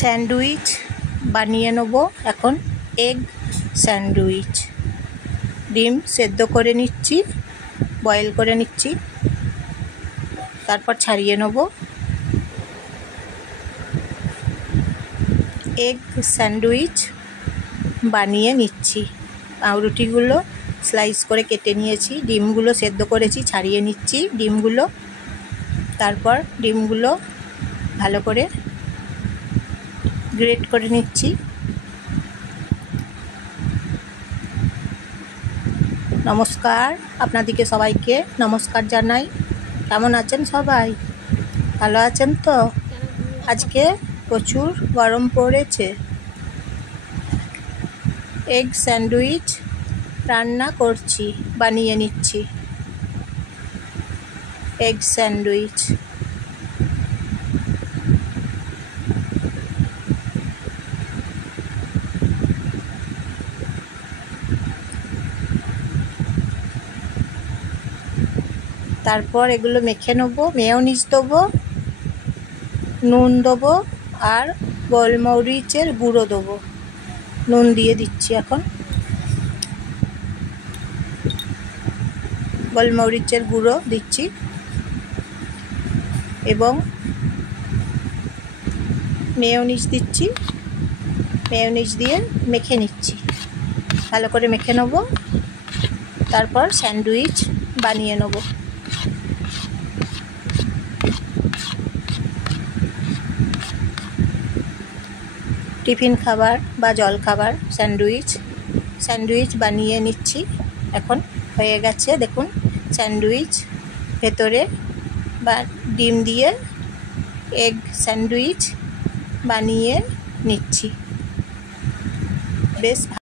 Sandwich বানিয়ে নেব এখন। এগ স্যান্ডউইচ, ডিম সেদ্ধ করে নিচ্ছি, বয়েল করে নিচ্ছি, তারপর ছাড়িয়ে নেব। এগ স্যান্ডউইচ বানিয়ে নিচ্ছি। পাউরুটিগুলো স্লাইস করে কেটে নিয়েছি, ডিমগুলো সেদ্ধ করেছি, ছাড়িয়ে নিচ্ছি ডিমগুলো। তারপর ডিমগুলো ভালো করে গ্রেট করে নিচ্ছি। নমস্কার, আপনাদেরকে সবাইকে নমস্কার জানাই। কেমন আছেন সবাই? ভালো আছেন তো? আজকে প্রচুর গরম পড়েছে। এগ স্যান্ডউইচ রান্না করছি, বানিয়ে নিচ্ছি এগ স্যান্ডউইচ। তারপর এগুলো মেখে নেবো, মেয়োনিজ দেবো, নুন দেবো আর গোলমরিচের গুঁড়ো দেবো। নুন দিয়ে দিচ্ছি এখন, গোলমরিচের গুঁড়ো দিচ্ছি এবং মেয়োনিজ দিচ্ছি। মেয়োনিজ দিয়ে মেখে নিচ্ছি, ভালো করে মেখে নেবো। তারপর স্যান্ডউইচ বানিয়ে নেব। টিফিন খাবার বা জল খাবার স্যান্ডউইচ বানিয়ে নিচ্ছি এখন। হয়ে গেছে দেখুন, স্যান্ডউইচ ভেতরে বা ডিম দিয়ে এগ স্যান্ডউইচ বানিয়ে নিচ্ছি। বেশ